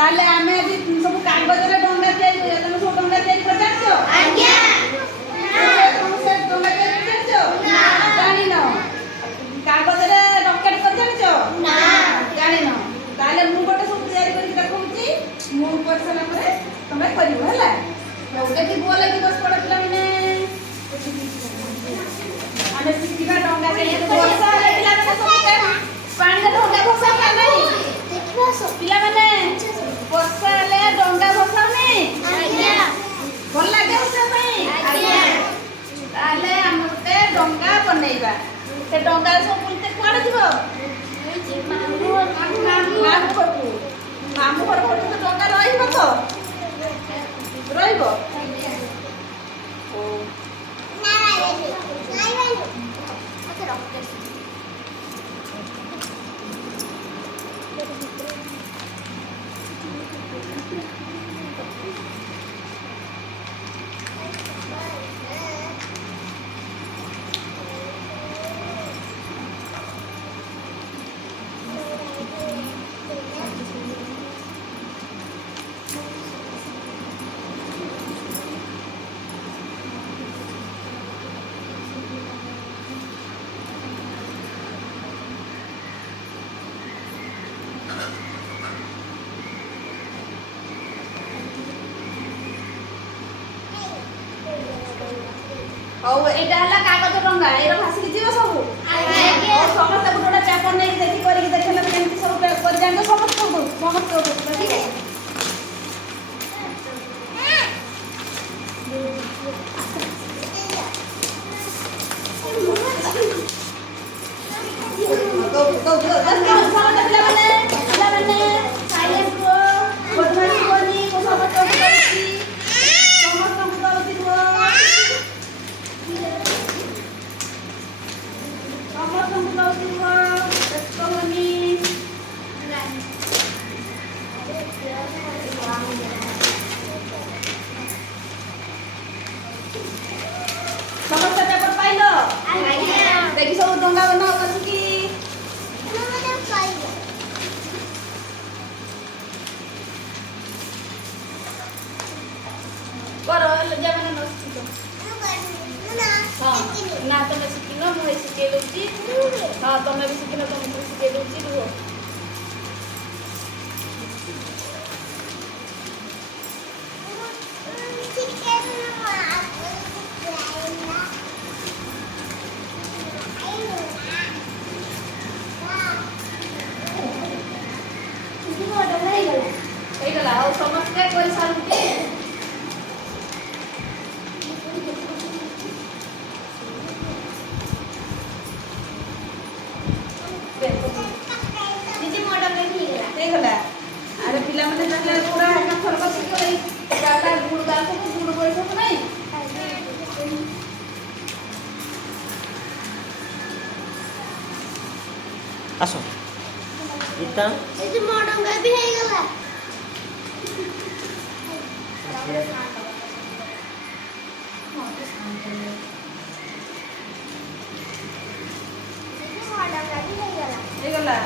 ताले आमे अभी सब कागज रे डंगा तयारी करिया तमे सब डंगा तयारी कर जानछो आज्ञा तुम से डंगा तयारी जानछो ना जानि न कागज रे रॉकेट कर जानछो ना जानि न ताले मु गोटे सब तयारी करि देखौची मु कर सला परे तमे करियो हला ओके की बोले की बस पड़ पिला माने आमे सिक्किबा डंगा तयारी वर्षा रे पिला माने सब पानी रे डंगा भसा का नहीं देखबो सब पिला माने वर्षा ले डंगा भसाउनी आज्ञा भल लागे उसे पई आज्ञा ताले हमते डंगा बनेइबा से डंगा सब बुलते कोड दिबो मामू घर तो डंगा रहिबो तो रहिबो ओ ना रहिबो ओके रख और एटा हला कागज डंगा एरा भासी के जीव सब आज्ञा और समस्त गोटा पेपर नै देखि करि के देखला केमति सब कर जांगो समस्त को ठीक है समस्त पेपर पाइलो आज्ञा देखि सब डंगा बनाओ कसकी मैंने पाइलो करो लज्जा बना नस्ती ना हां ना तो मैं सिकिनो मुझे सिके लुची हां तो मैं भी सिकिनो तो मुझे सिके लुची रुहो ହେଇଗଲା ଆଉ ସମସ୍ତେ କରି ସାରୁଛି ଦିଦି ମୋଡ ହେଇଗଲା ଆରେ ପିଲାମାନେ ତାହେଲେ ପୁରା ହେନା ଥରକ ଶିଖିଗଲେ ଗାଟା ଗୁଡ଼ ଗାକୁ ଗୁଡ଼ ବଇସ ନାହିଁ आसो इतना ये मोडंगा भी ହେଇଗଲା ହେଇଗଲା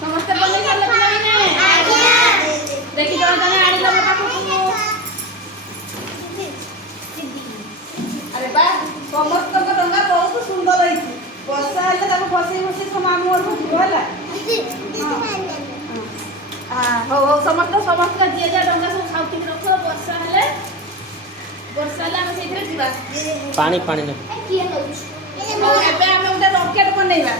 ସମସ୍ତେ ବନେଇ ସାରିଲେ ପିଲାମାନେ ଆଜ୍ଞା ଦେଖି ଜଣ ଜଣେ ଆଣିଲ ମୋ ପାଖକୁ ଆରେ ବା ସମସ୍ତଙ୍କ ଡଙ୍ଗା ବହୁତ ସୁନ୍ଦର ହେଇଛି ବର୍ଷା ହେଲେ ତାକୁ ଫସେଇ ଫସେଇ ସବୁ ମାମୁଁ ଘରକୁ ଯିବ ହେଲା ହଉ ହଉ ସମସ୍ତେ ଯିଏ ଯା ଡଙ୍ଗା ସବୁ ସାଉଥିକି ରଖ ବର୍ଷା ହେଲେ ଆମେ ସେଇଥିରେ ଯିବା पानी पानी ने ହଉ ଏବେ ଆମେ ଗୋଟେ ରକେଟ ବନେଇବା